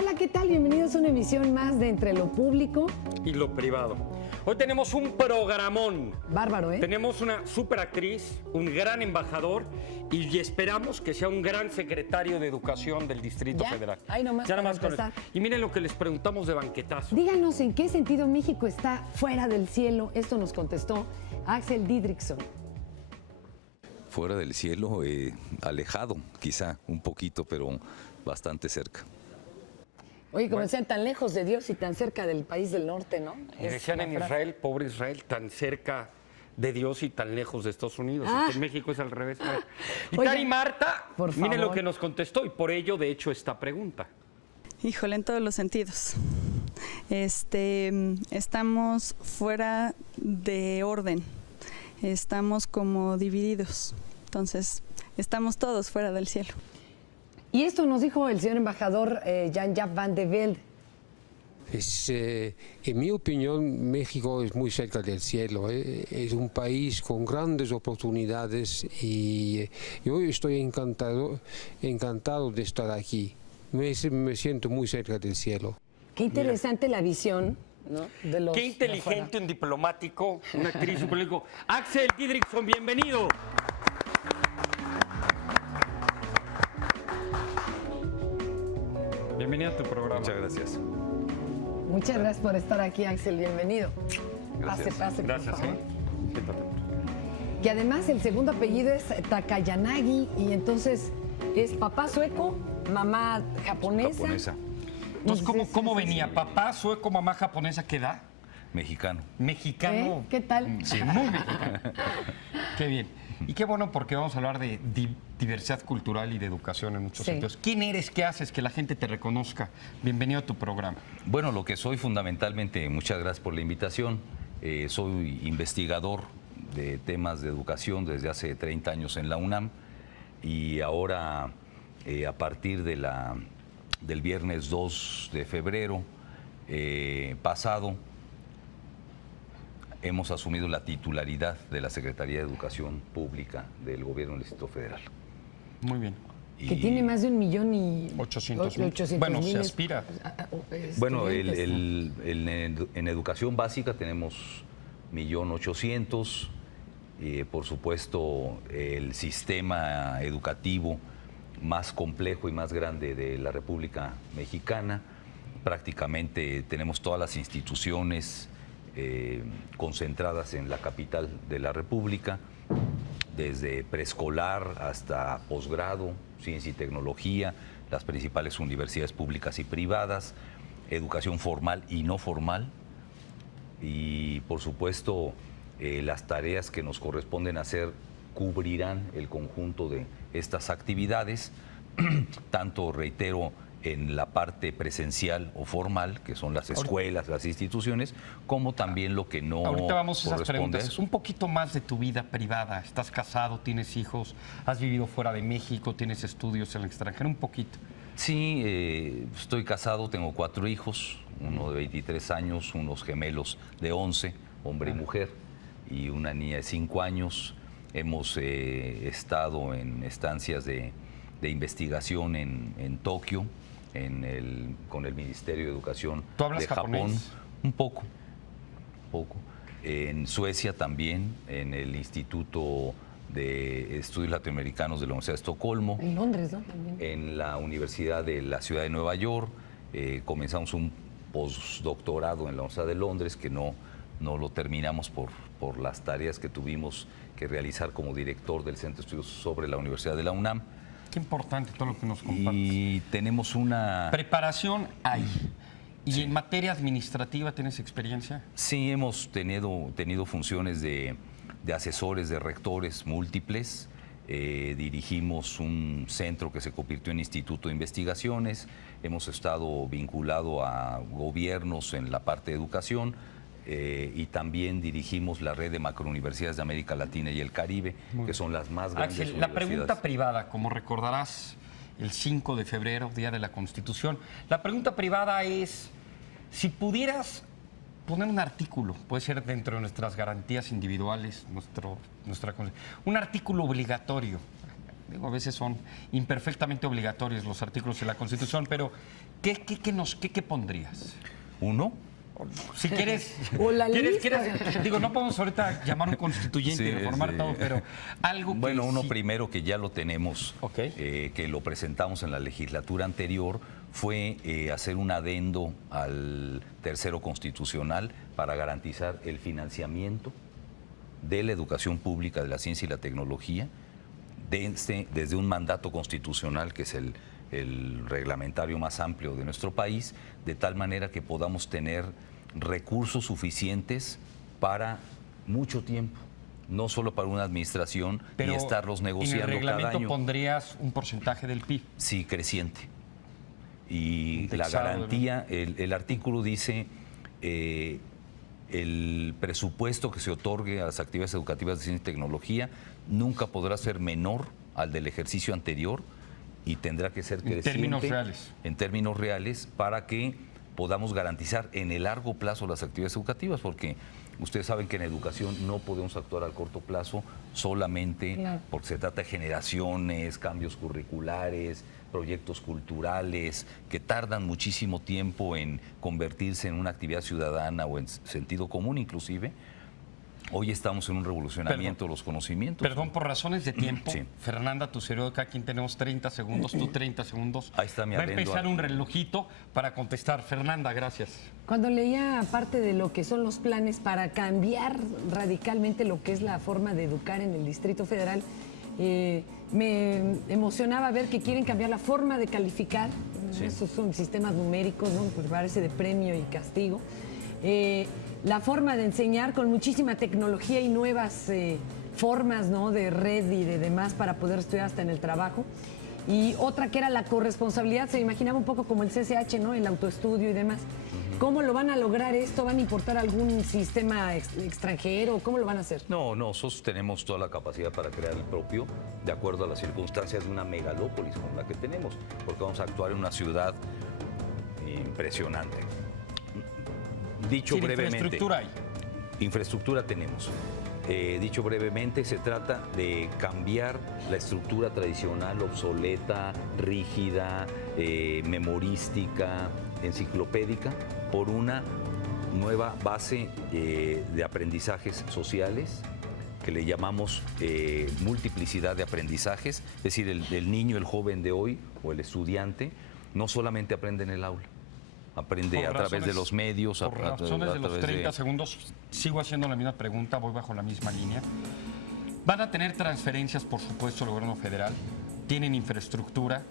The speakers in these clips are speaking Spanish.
Hola, ¿qué tal? Bienvenidos a una emisión más de Entre lo Público y lo Privado. Hoy tenemos un programón. Bárbaro, ¿eh? Tenemos una superactriz, un gran embajador y esperamos que sea un gran secretario de Educación del Distrito Federal. Ahí nomás ya para nomás con empezar. y miren lo que les preguntamos de banquetazo. Díganos en qué sentido México está fuera del cielo. Esto nos contestó Axel Didrikson. Fuera del cielo, alejado quizá un poquito, pero bastante cerca. Oye, como decían, tan lejos de Dios y tan cerca del país del norte, ¿no? Y decían en Israel, pobre Israel, tan cerca de Dios y tan lejos de Estados Unidos. Y que en México es al revés. Y Oigan, Tari Marta, por miren favor. lo que nos contestó y por ello, de hecho, esta pregunta. Híjole, en todos los sentidos. Estamos fuera de orden, estamos como divididos, entonces estamos todos fuera del cielo. Y esto nos dijo el señor embajador Jan-Jaap van de Velde. En mi opinión, México es muy cerca del cielo. Es un país con grandes oportunidades y yo estoy encantado de estar aquí. Me siento muy cerca del cielo. Qué interesante la visión, ¿no? De los Qué inteligente, un diplomático, una actriz, un político. Axel Didrikson, bienvenido. Bienvenido a tu programa. Muchas gracias. Muchas gracias por estar aquí, Axel. Bienvenido. Gracias. Pase, Gracias, por favor. Siéntate. Que además el segundo apellido es Takayanagi y entonces es papá sueco, mamá japonesa. Japonesa, Entonces, ¿cómo venía? ¿Papá sueco, mamá japonesa, qué edad? mexicano. Mexicano. ¿Qué tal? Sí, muy mexicano. Qué bien. Y qué bueno porque vamos a hablar de diversidad cultural y de educación en muchos Sí. sentidos. ¿Quién eres? ¿Qué haces? Que la gente te reconozca. Bienvenido a tu programa. Bueno, lo que soy fundamentalmente, muchas gracias por la invitación, soy investigador de temas de educación desde hace 30 años en la UNAM y ahora a partir de del viernes 2 de febrero pasado hemos asumido la titularidad de la Secretaría de Educación Pública del Gobierno del Distrito Federal. Muy bien. Que tiene más de 1.800.000. 800,000. Bueno, se aspira. Bueno, estudiantes. en educación básica tenemos 1.800.000. Por supuesto, el sistema educativo más complejo y más grande de la República Mexicana. Prácticamente tenemos todas las instituciones concentradas en la capital de la República, desde preescolar hasta posgrado, ciencia y tecnología, las principales universidades públicas y privadas, educación formal y no formal, y por supuesto las tareas que nos corresponden hacer cubrirán el conjunto de estas actividades, tanto, reitero, en la parte presencial o formal, que son las escuelas, las instituciones, como también lo que no Ahorita vamos a esas corresponde a preguntas. eso. Un poquito más de tu vida privada. ¿Estás casado? ¿Tienes hijos? ¿Has vivido fuera de México? ¿Tienes estudios en el extranjero? Un poquito. Sí, estoy casado, tengo 4 hijos, uno de 23 años, unos gemelos de 11, hombre y mujer, y una niña de 5 años. Hemos estado en estancias de investigación en Tokio, con el Ministerio de Educación ¿Tú hablas de Japón. japonés? Un poco. En Suecia también, en el Instituto de Estudios Latinoamericanos de la Universidad de Estocolmo. En Londres, ¿no? También. En la Universidad de la Ciudad de Nueva York. Comenzamos un postdoctorado en la Universidad de Londres que no lo terminamos por las tareas que tuvimos que realizar como director del Centro de Estudios sobre la Universidad de la UNAM. Qué importante todo lo que nos compartes. Y tenemos una... Preparación hay. ¿Y en materia administrativa tienes experiencia? Sí, hemos tenido funciones de asesores, de rectores múltiples. Dirigimos un centro que se convirtió en Instituto de Investigaciones. Hemos estado vinculado a gobiernos en la parte de educación. Y también dirigimos la red de macrouniversidades de América Latina y el Caribe, que son las más grandes Axel, la pregunta universidades. privada, como recordarás, el 5 de febrero, Día de la Constitución. La pregunta privada es, si pudieras poner un artículo, puede ser dentro de nuestras garantías individuales, un artículo obligatorio. Digo, a veces son imperfectamente obligatorios los artículos de la Constitución, pero ¿Qué pondrías? Uno, Si quieres, O la lista. digo, no podemos ahorita llamar a un constituyente y reformar todo, pero algo que bueno, uno sí- primero que ya lo tenemos, Ok. que lo presentamos en la legislatura anterior, fue hacer un adendo al tercero constitucional para garantizar el financiamiento de la educación pública, de la ciencia y la tecnología, desde un mandato constitucional que es el reglamentario más amplio de nuestro país, de tal manera que podamos tener recursos suficientes para mucho tiempo, no solo para una administración pero y estarlos negociando en el cada reglamento año. pondrías un porcentaje del PIB. Sí, creciente. Y la Indexado, garantía, el artículo dice, el presupuesto que se otorgue a las actividades educativas de ciencia y tecnología nunca podrá ser menor al del ejercicio anterior y tendrá que ser creciente. términos reales. En términos reales, para que podamos garantizar en el largo plazo las actividades educativas, porque ustedes saben que en educación no podemos actuar al corto plazo solamente Claro. porque se trata de generaciones, cambios curriculares, proyectos culturales, que tardan muchísimo tiempo en convertirse en una actividad ciudadana o en sentido común inclusive. Hoy estamos en un revolucionamiento de los conocimientos. Perdón, por razones de tiempo, Sí. Fernanda, tu cerebro, cada quien tenemos 30 segundos, tú 30 segundos. Ahí está mi Va a adendo empezar al- un relojito para contestar. Fernanda, gracias. Cuando leía parte de lo que son los planes para cambiar radicalmente lo que es la forma de educar en el Distrito Federal, me emocionaba ver que quieren cambiar la forma de calificar. Esos son sistemas numéricos, ¿no? Pues parece de premio y castigo. La forma de enseñar con muchísima tecnología y nuevas formas, ¿no? De red y de demás para poder estudiar hasta en el trabajo. Y otra que era la corresponsabilidad, se imaginaba un poco como el CCH, ¿no? El autoestudio y demás. ¿Cómo lo van a lograr esto? ¿Van a importar algún sistema extranjero? ¿Cómo lo van a hacer? No, nosotros tenemos toda la capacidad para crear el propio, de acuerdo a las circunstancias de una megalópolis como la que tenemos, porque vamos a actuar en una ciudad impresionante. Dicho Sí, brevemente. infraestructura hay. Infraestructura tenemos. Dicho brevemente, se trata de cambiar la estructura tradicional, obsoleta, rígida, memorística, enciclopédica, por una nueva base de aprendizajes sociales que le llamamos multiplicidad de aprendizajes, es decir, el niño, el joven de hoy o el estudiante no solamente aprende en el aula, aprende Por a través razones- de los medios, Por razones de los 30 segundos, sigo haciendo la misma pregunta, voy bajo la misma línea. Van a tener transferencias, por supuesto, el gobierno federal, tienen infraestructura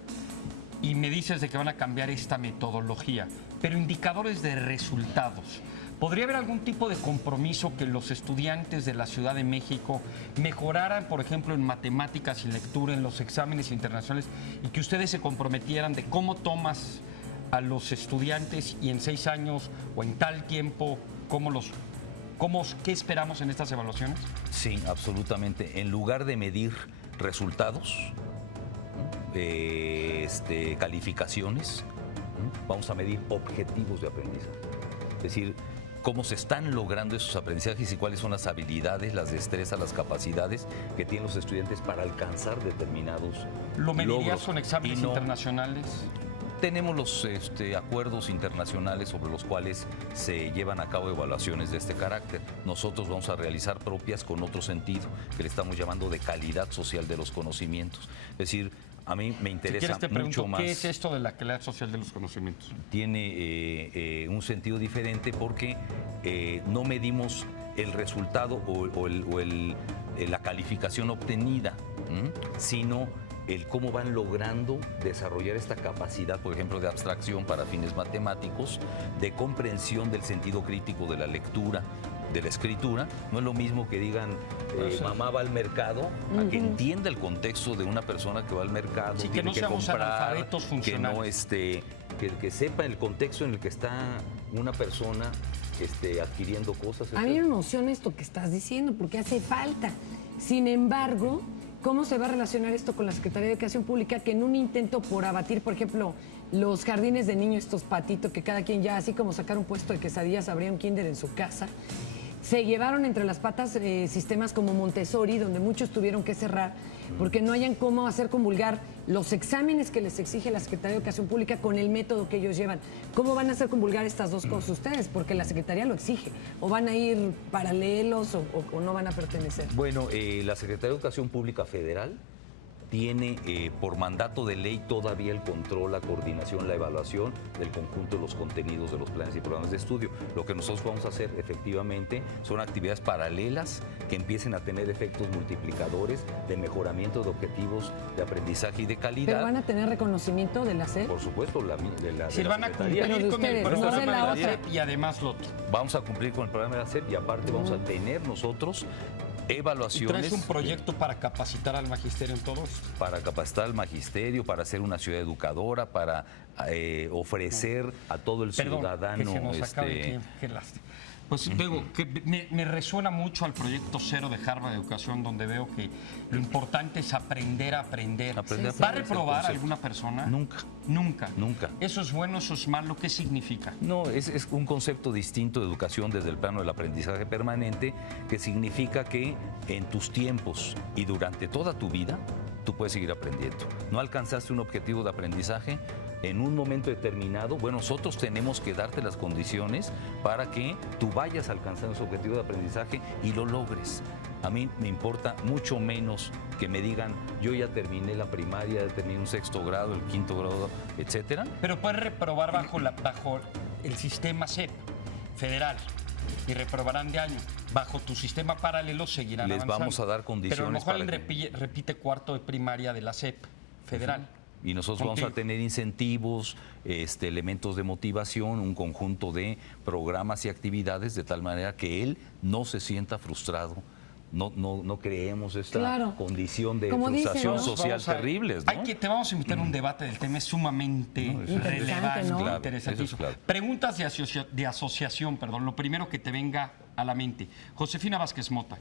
y me dices de que van a cambiar esta metodología, pero indicadores de resultados. ¿Podría haber algún tipo de compromiso que los estudiantes de la Ciudad de México mejoraran, por ejemplo, en matemáticas y lectura, en los exámenes internacionales, y que ustedes se comprometieran de cómo tomas a los estudiantes y en 6 años o en tal tiempo, qué esperamos en estas evaluaciones? Sí, absolutamente. En lugar de medir resultados, calificaciones, vamos a medir objetivos de aprendizaje. Es decir, cómo se están logrando esos aprendizajes y cuáles son las habilidades, las destrezas, las capacidades que tienen los estudiantes para alcanzar determinados ¿Lo medirías logros. con exámenes Y no- internacionales? Tenemos los acuerdos internacionales sobre los cuales se llevan a cabo evaluaciones de este carácter. Nosotros vamos a realizar propias con otro sentido, que le estamos llamando de calidad social de los conocimientos. Es decir, a mí me Si interesa quieres te pregunto, mucho más. ¿qué es esto de la calidad social de los conocimientos? Tiene un sentido diferente porque no medimos el resultado o la calificación obtenida, sino el cómo van logrando desarrollar esta capacidad, por ejemplo, de abstracción para fines matemáticos, de comprensión del sentido crítico de la lectura, de la escritura. No es lo mismo que digan, mamá va al mercado, a que entienda el contexto de una persona que va al mercado, Sí, que tiene no seamos comprar, analfabetos que no funcionales. que sepa el contexto en el que está una persona adquiriendo cosas. A mí me emociona esto que estás diciendo, porque hace falta. Sin embargo, ¿cómo se va a relacionar esto con la Secretaría de Educación Pública, que en un intento por abatir, por ejemplo, los jardines de niños, estos patitos, que cada quien ya, así como sacar un puesto de quesadillas, abría un kinder en su casa, se llevaron entre las patas sistemas como Montessori, donde muchos tuvieron que cerrar, porque no hayan cómo hacer convulgar los exámenes que les exige la Secretaría de Educación Pública con el método que ellos llevan. ¿Cómo van a hacer convulgar estas dos cosas ustedes? Porque la Secretaría lo exige. ¿O van a ir paralelos o no van a pertenecer? Bueno, la Secretaría de Educación Pública Federal tiene por mandato de ley todavía el control, la coordinación, la evaluación del conjunto de los contenidos de los planes y programas de estudio. Lo que nosotros vamos a hacer efectivamente son actividades paralelas que empiecen a tener efectos multiplicadores de mejoramiento de objetivos de aprendizaje y de calidad. ¿Pero van a tener reconocimiento de la SEP? Por supuesto, de la Si van a Secretaría. cumplir Pero de con el ustedes, no de la programa de la otra. SEP y además lo otro. Vamos a cumplir con el programa de la SEP y aparte vamos a tener nosotros ¿Y evaluaciones. traes un proyecto para capacitar al magisterio en todo esto? Para capacitar al magisterio, para ser una ciudad educadora, para ofrecer a todo el Perdón, ciudadano. que se nos acabe el tiempo, qué lástima. Pues digo, que me resuena mucho al proyecto cero de Harvard de Educación, donde veo que lo importante es aprender a aprender. Aprender a ¿Va a aprender, reprobar ese concepto. alguna persona? Nunca. Nunca. Nunca. ¿Eso es bueno, eso es malo? ¿Qué significa? No, es un concepto distinto de educación desde el plano del aprendizaje permanente, que significa que en tus tiempos y durante toda tu vida, tú puedes seguir aprendiendo. No alcanzaste un objetivo de aprendizaje en un momento determinado, bueno, nosotros tenemos que darte las condiciones para que tú vayas alcanzando ese objetivo de aprendizaje y lo logres. A mí me importa mucho menos que me digan, yo ya terminé la primaria, ya terminé un 6º grado, el 5º grado, etcétera. Pero puedes reprobar bajo el sistema SEP federal y reprobarán de año. Bajo tu sistema paralelo seguirán Les avanzando. vamos a dar condiciones Pero a lo mejor para él que- repite cuarto de primaria de la SEP federal. Y nosotros vamos a tener incentivos, elementos de motivación, un conjunto de programas y actividades de tal manera que él no se sienta frustrado. No creemos esta Claro. condición de Como dicen, frustración ¿no? social Vamos a- terribles, ¿no? Te vamos a invitar a un debate del tema, es sumamente relevante, ¿no? Claro, interesantísimo. eso es claro. Preguntas de asociación, perdón, lo primero que te venga a la mente. Josefina Vázquez Mota.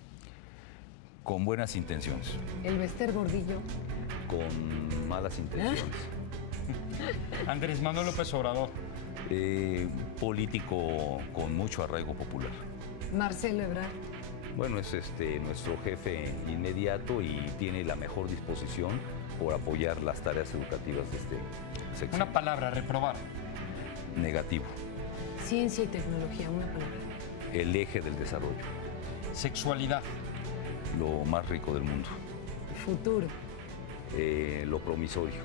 Con buenas intenciones, El Bester Gordillo. con malas intenciones. Andrés Manuel López Obrador. Político con mucho arraigo popular. Marcelo Ebrard. Bueno, es nuestro jefe inmediato y tiene la mejor disposición por apoyar las tareas educativas de este sexenio. Una palabra, reprobar. Negativo, Ciencia y tecnología, una palabra. el eje del desarrollo, Sexualidad. lo más rico del mundo, Futuro. lo promisorio.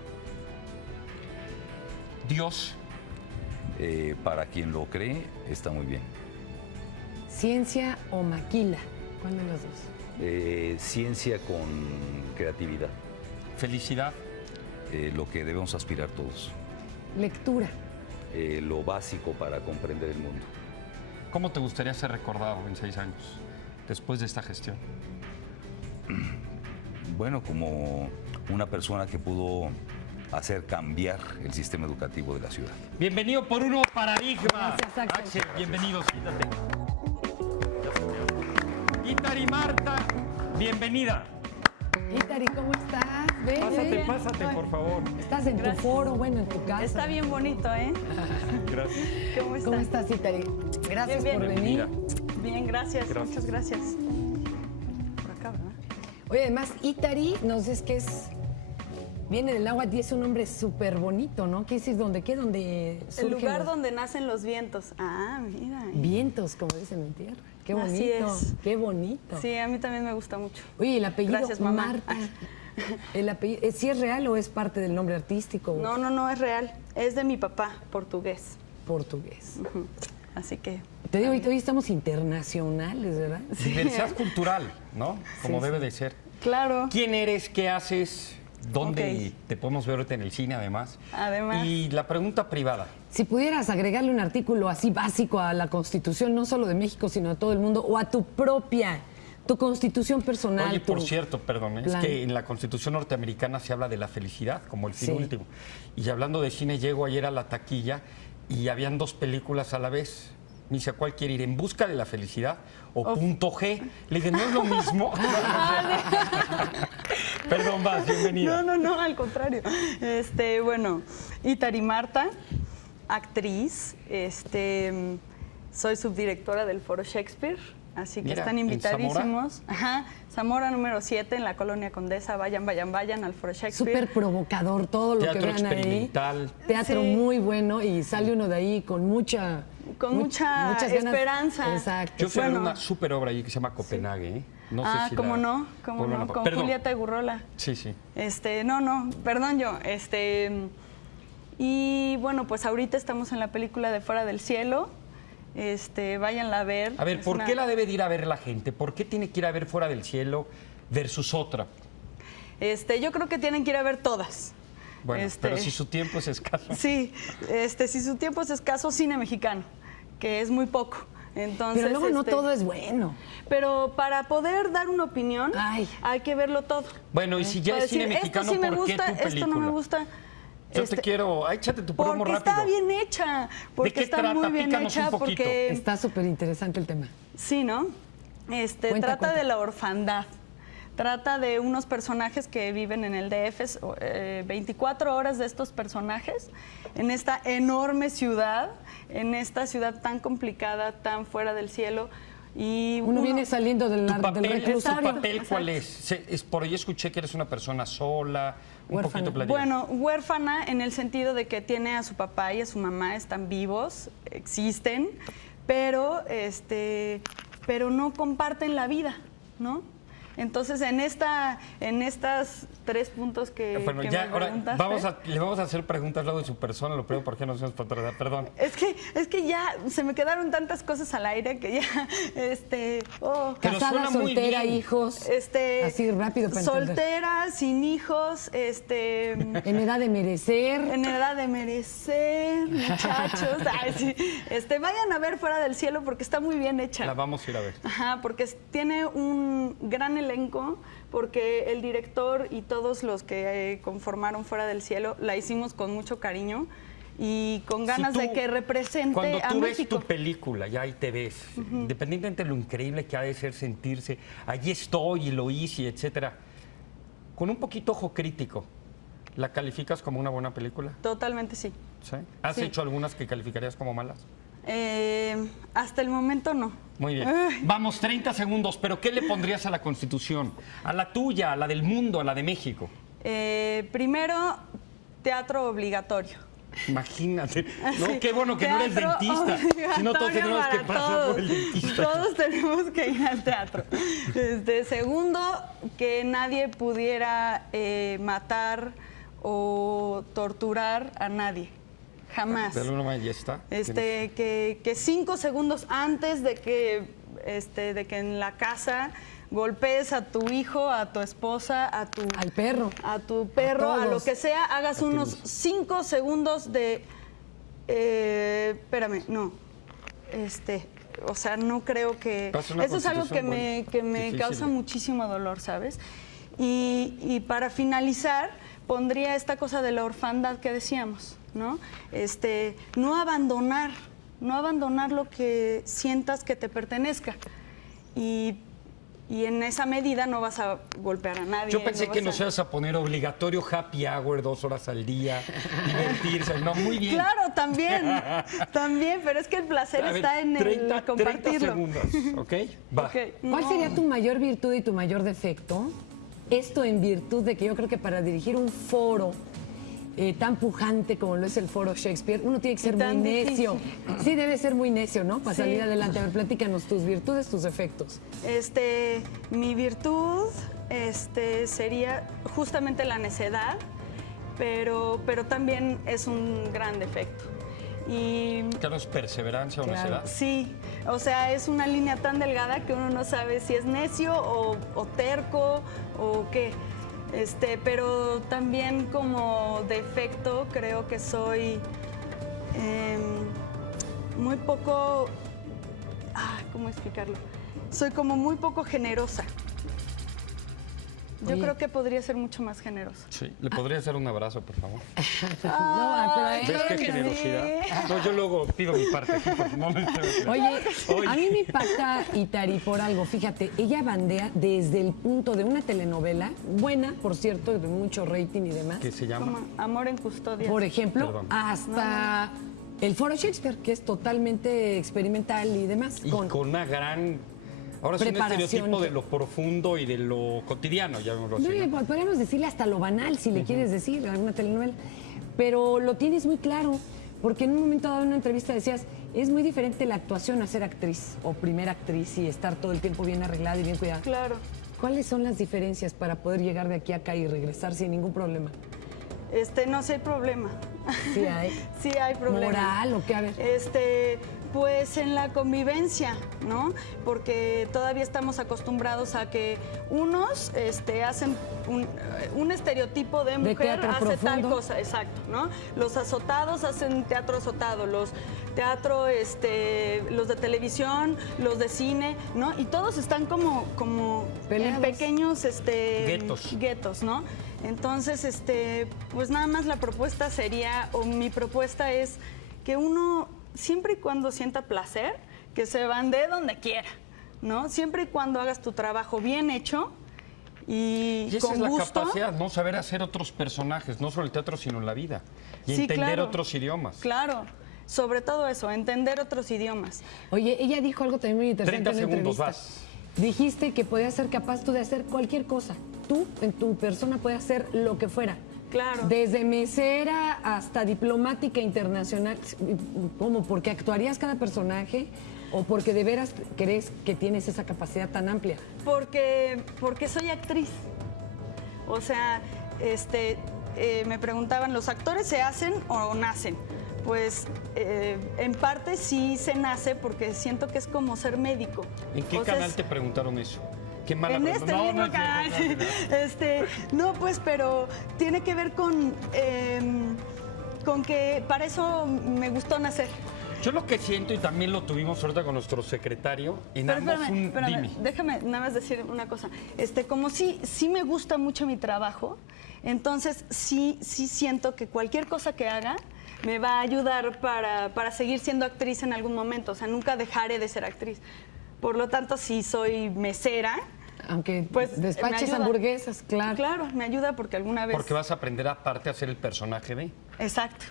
Dios. Para quien lo cree, está muy bien. Ciencia o maquila. ¿Cuál de los dos? Ciencia con creatividad, Felicidad. lo que debemos aspirar todos, Lectura. lo básico para comprender el mundo. ¿Cómo te gustaría ser recordado en 6 años después de esta gestión? Bueno, como una persona que pudo hacer cambiar el sistema educativo de la ciudad. Bienvenido por un nuevo paradigma. Gracias, Axel. Bienvenido, siéntate. Itari Marta, bienvenida. Itari, ¿cómo estás? Ven, ven. Pásate, por favor. Estás en tu foro, bueno, en tu casa. Está bien bonito, ¿eh? Gracias. ¿Cómo está? ¿Cómo estás, Itari? Gracias Bien, por bien. venir. Bien, gracias. Muchas gracias. Por acá, ¿verdad? Oye, además, Itari nos dices que viene del agua y es un nombre súper bonito, ¿no? ¿Qué decir? ¿Dónde qué? ¿Dónde surgen El lugar los donde nacen los vientos. Ah, mira. vientos, como dicen en tierra? Qué bonito, Así es. qué bonito. Sí, a mí también me gusta mucho. Oye, el apellido Gracias, mamá. Marta. El apellido, ¿sí es real o es parte del nombre artístico? No, es real. Es de mi papá, portugués. Portugués. Así que Te digo, hoy estamos internacionales, ¿verdad? Diversidad cultural, ¿no? Como Sí, debe sí. de ser. claro. ¿Quién eres? ¿Qué haces? ¿Dónde Ok. te podemos ver ahorita en el cine, además? Además. Y la pregunta privada. Si pudieras agregarle un artículo así básico a la Constitución, no solo de México, sino de todo el mundo, o a tu propia, tu Constitución personal. Oye, por tu cierto, perdón, es plan. que en la Constitución norteamericana se habla de la felicidad como el fin Sí. último. Y hablando de cine, llego ayer a la taquilla y habían 2 películas a la vez. Me dice, ¿cuál quiere ir? ¿En busca de la felicidad o Punto G? Le dije, ¿no es lo mismo? Perdón, vas, bienvenida. No, al contrario. Bueno, Itari Marta, actriz, soy subdirectora del Foro Shakespeare Así que Mira, están ¿en invitadísimos. Ajá, Zamora número 7 en la Colonia Condesa. Vayan al Foro Shakespeare. Súper provocador todo lo que Teatro vean ahí. experimental. Teatro Sí. muy bueno y sale uno de ahí con mucha muchas ganas. esperanza. Exacto. Yo fui a ver Bueno. una súper obra allí que se llama Copenhague. ¿Eh? No sé si cómo la no, cómo vuelvan no, a- con Perdón. Julieta Egurrola. Sí, sí. Perdón yo. Y bueno, pues ahorita estamos en la película de Fuera del Cielo. Váyanla a ver. A ver, Es ¿por una- qué la debe de ir a ver la gente? ¿Por qué tiene que ir a ver Fuera del Cielo versus otra? Yo creo que tienen que ir a ver todas. Bueno, pero si su tiempo es escaso. Sí, si su tiempo es escaso, cine mexicano, que es muy poco. Entonces, Pero luego no todo es bueno. Pero para poder dar una opinión, Ay. hay que verlo todo. Bueno, y si ya Para es cine decir, mexicano, esto sí me ¿por gusta, qué tu película? esto no me gusta. Yo te quiero... Ay, échate tu promo Porque rápido. está bien hecha, porque qué está trata? muy bien Pícanos hecha, un poquito. porque Está súper interesante el tema. sí, ¿no? Trata cuenta. de la orfandad. Trata de unos personajes que viven en el DF, 24 horas de estos personajes, en esta enorme ciudad, en esta ciudad tan complicada, tan fuera del cielo. Y Uno viene saliendo del ¿Tu papel, reclusorio. cuál es? Por ahí escuché que eres una persona sola, un Huérfana. poquito platica. Bueno, huérfana en el sentido de que tiene a su papá y a su mamá, están vivos, existen, pero no comparten la vida, ¿no? Entonces, en estas 3 puntos que, Bueno, que ya, me ahora preguntaste, le vamos a hacer preguntas luego de su persona, lo primero, ¿por qué no hacemos para perdón? es que ya se me quedaron tantas cosas al aire que ya, Pero Casada, suena muy soltera, bien. hijos. Así rápido para entender. soltera, sin hijos, En edad de merecer. en edad de merecer, muchachos. Ay, sí. Vayan a ver Fuera del Cielo porque está muy bien hecha. La vamos a ir a ver. Ajá, porque tiene un gran elenco, porque el director y todos los que conformaron Fuera del Cielo la hicimos con mucho cariño y con ganas Si tú- de que represente Cuando a tú ves México. tu película, ya ahí te ves, independientemente de lo increíble que ha de ser sentirse, allí estoy y lo hice, etcétera, con un poquito ojo crítico, ¿la calificas como una buena película? Totalmente sí. ¿Sí? ¿Has Sí. hecho algunas que calificarías como malas? Hasta el momento no. Muy bien. Ay. Vamos, 30 segundos, pero ¿qué le pondrías a la Constitución? A la tuya, a la del mundo, a la de México. Primero, teatro obligatorio. Imagínate. No, Sí, qué bueno que no eres teatro dentista. Si no, todos obligatorio tenemos que para pasar por el todos. dentista. Todos tenemos que ir al teatro. Segundo, que nadie pudiera matar o torturar a nadie. Jamás. De alguna manera ya está. Que 5 segundos antes de que en la casa golpees a tu hijo, a tu esposa, Al perro. a tu perro, a, lo todos. que sea, hagas unos 5 segundos de... espérame, no. O sea, no creo que... Va a ser una Eso es algo que constitución que me difícil. causa muchísimo dolor, ¿sabes? Y para finalizar, pondría esta cosa de la orfandad que decíamos, ¿no? No abandonar lo que sientas que te pertenezca. Y en esa medida no vas a golpear a nadie. Yo pensé que vas nos ibas a poner obligatorio happy hour 2 horas al día, divertirse. No, muy bien. Claro, también, pero es que el placer A ver, está en 30 el compartirlo. segundos, ¿ok? Va. Ok, ¿Cuál no. sería tu mayor virtud y tu mayor defecto? Esto en virtud de que yo creo que para dirigir un foro tan pujante como lo es el Foro Shakespeare, uno tiene que ser Y muy tan necio. Sí, debe ser muy necio, ¿no? Para Sí. salir adelante. A ver, platícanos tus virtudes, tus defectos. Mi virtud sería justamente la necedad, pero también es un gran defecto. Y Claro, es perseverancia o Claro. necedad. sí, o sea, es una línea tan delgada que uno no sabe si es necio o terco o qué. Pero también como defecto creo que soy muy poco, ¿cómo explicarlo? Soy como muy poco generosa. Yo Oye. creo que podría ser mucho más generosa. Sí. ¿Le podría hacer un abrazo, por favor? No, pero ¿Ves qué que generosidad? No, yo luego pido mi parte. No me Oye, a mí me impacta Itari por algo. Fíjate, ella bandea desde el punto de una telenovela, buena, por cierto, de mucho rating y demás. ¿Qué se llama? Como Amor en Custodia. Por ejemplo, Perdón. hasta el Foro Shakespeare, que es totalmente experimental y demás. Y con una gran Ahora es un preparación. estereotipo de lo profundo y de lo cotidiano, ya me lo así, ¿no? Podríamos decirle hasta lo banal, si le quieres decir, alguna telenovela. Pero lo tienes muy claro, porque en un momento dado en una entrevista decías, es muy diferente la actuación a ser actriz o primera actriz y estar todo el tiempo bien arreglada y bien cuidada. Claro. ¿Cuáles son las diferencias para poder llegar de aquí a acá y regresar sin ningún problema? No sé, hay problema. Sí hay. Sí hay problema. ¿Moral o qué? A ver. Pues en la convivencia, ¿no? Porque todavía estamos acostumbrados a que unos hacen un estereotipo de mujer teatro hace tal profundo. cosa, exacto, ¿no? Los azotados hacen teatro azotado, los de televisión, los de cine, ¿no? Y todos están como en Peleados. pequeños Guetos. ¿no? Entonces, pues nada más la propuesta sería, o mi propuesta es que uno, siempre y cuando sienta placer, que se bandee donde quiera, ¿no? Siempre y cuando hagas tu trabajo bien hecho y esa con es la gusto. capacidad, ¿no? Saber hacer otros personajes, no solo el teatro, sino en la vida. Y Sí, entender claro. otros idiomas. Claro, sobre todo eso, entender otros idiomas. Oye, ella dijo algo también muy interesante 30 en la segundos, entrevista. vas. Dijiste que podías ser capaz tú de hacer cualquier cosa. Tú, en tu persona, puedes hacer lo que fuera. Claro. Desde mesera hasta diplomática internacional. ¿Cómo? ¿Porque actuarías cada personaje? ¿O porque de veras crees que tienes esa capacidad tan amplia? Porque soy actriz. O sea, me preguntaban, ¿los actores se hacen o nacen? Pues en parte sí se nace porque siento que es como ser médico. ¿En qué O sea, canal te preguntaron eso? ¿Qué mala En pregunta? este mismo es canal. cierto, No, pues, pero tiene que ver con que para eso me gustó nacer. Yo lo que siento, y también lo tuvimos ahorita con nuestro secretario, en Pero ambos espérame, dime. déjame nada más decir una cosa. Como sí me gusta mucho mi trabajo, entonces sí siento que cualquier cosa que haga me va a ayudar para seguir siendo actriz en algún momento. O sea, nunca dejaré de ser actriz. Por lo tanto, si soy mesera, Aunque pues me despaches ayuda. hamburguesas, claro. Claro, me ayuda porque alguna vez... Porque vas a aprender aparte a hacer el personaje de. Exacto.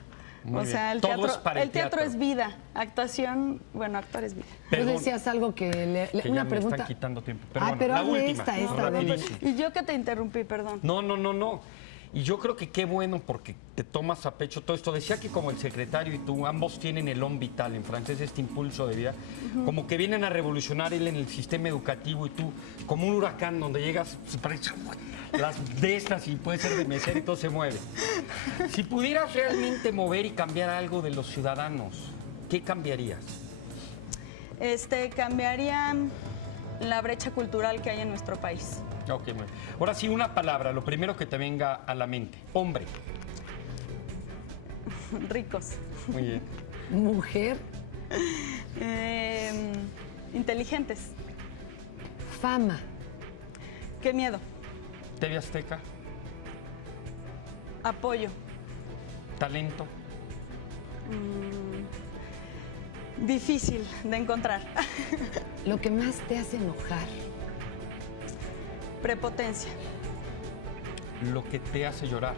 Muy o sea, bien. el Todo teatro, es para el teatro teatro. es vida. Actuación, bueno, actuar es vida. Tú Perdón, decías algo que... que una ya pregunta... me están quitando tiempo. Pero Ah, bueno, pero la hazle última. esta, rapidísimo. Y yo que te interrumpí, perdón. No. Y yo creo que qué bueno porque te tomas a pecho todo esto. Decía que como el secretario y tú, ambos tienen el on vital, en francés este impulso de vida, como que vienen a revolucionar él en el sistema educativo y tú, como un huracán donde llegas, se parece las de estas y puede ser de mesero y todo se mueve. Si pudieras realmente mover y cambiar algo de los ciudadanos, ¿qué cambiarías? Cambiaría la brecha cultural que hay en nuestro país. Ok, muy bien. Ahora sí, una palabra, lo primero que te venga a la mente. Hombre. Ricos. Muy bien. Mujer, Inteligentes. fama, Qué miedo. TV Azteca. Apoyo. Talento. Difícil de encontrar. lo que más te hace enojar, Prepotencia. Lo que te hace llorar.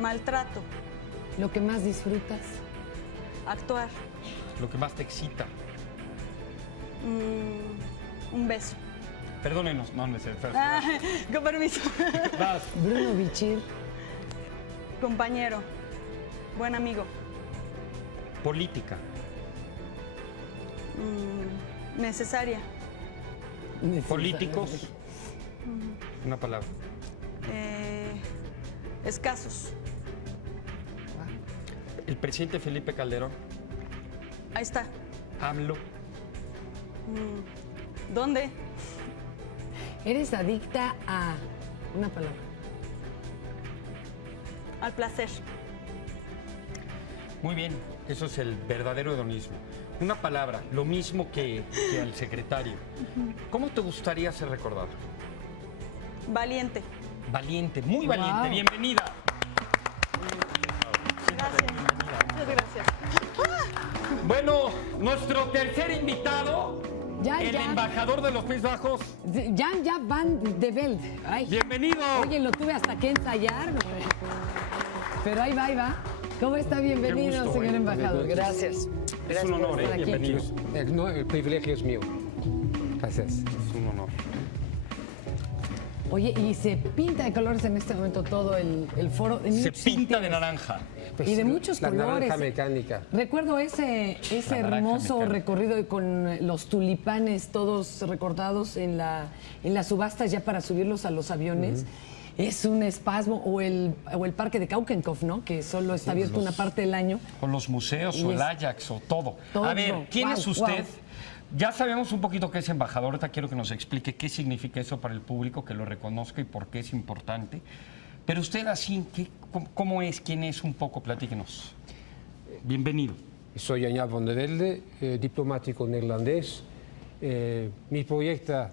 Maltrato. lo que más disfrutas, Actuar. Lo que más te excita. Un beso. Perdónenos, no sé. Con permiso. Vas. Bruno Bichir, Compañero. Buen amigo. Política. Necesaria. Políticos. Una palabra. Escasos. El presidente Felipe Calderón. Ahí está. AMLO. ¿Dónde? Eres adicta a una palabra. Al placer. Muy bien, eso es el verdadero hedonismo. Una palabra, lo mismo que al secretario. ¿Cómo te gustaría ser recordado? Valiente. Valiente, muy valiente. Wow. Bienvenida. Gracias. Muchas gracias. Bueno, nuestro tercer invitado, Ya, el ya. embajador de los Países Bajos. Jan Van de Velde. Ay. Bienvenido. Oye, lo tuve hasta que ensayar. Pero ahí va, ahí va. ¿Cómo está? Bienvenido, Qué gusto, señor embajador. Buenas Gracias. Es un honor, por aquí. bienvenido. El privilegio es mío. Gracias. Es un honor. Oye, y se pinta de colores en este momento todo el foro. en Se muchos pinta de sentidos. naranja. Y de muchos la colores. naranja mecánica. Recuerdo ese La naranja hermoso mecánica. recorrido con los tulipanes todos recortados en las subastas ya para subirlos a los aviones. Es un espasmo, o el parque de Kaukenkopf, ¿no? Que solo está abierto una parte del año. O los museos, Y o el es- Ajax, o todo. Todo. A ver, ¿quién Wow, es usted? wow. Ya sabemos un poquito qué es embajador. Ahorita quiero que nos explique qué significa eso para el público, que lo reconozca y por qué es importante. Pero usted así, ¿cómo es? ¿Quién es? Un poco, platíquenos. Bienvenido. Soy Añab van der Velde, diplomático neerlandés. Mi proyecto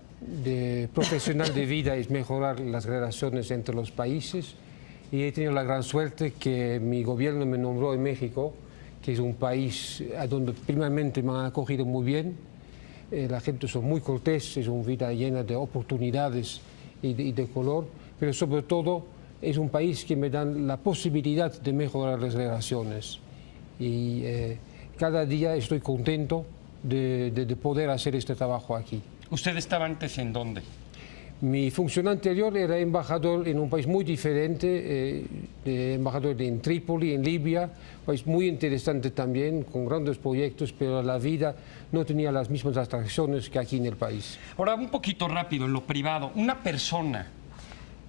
profesional de vida es mejorar las relaciones entre los países y he tenido la gran suerte que mi gobierno me nombró en México, que es un país a donde primeramente me han acogido muy bien. La gente son muy cortés, es una vida llena de oportunidades y de color, pero sobre todo es un país que me dan la posibilidad de mejorar las relaciones. Y cada día estoy contento de poder hacer este trabajo aquí. ¿Usted estaba antes en dónde? Mi función anterior era embajador en un país muy diferente, embajador en Trípoli, en Libia, un país muy interesante también, con grandes proyectos, pero la vida no tenía las mismas atracciones que aquí en el país. Ahora, un poquito rápido, en lo privado. Una persona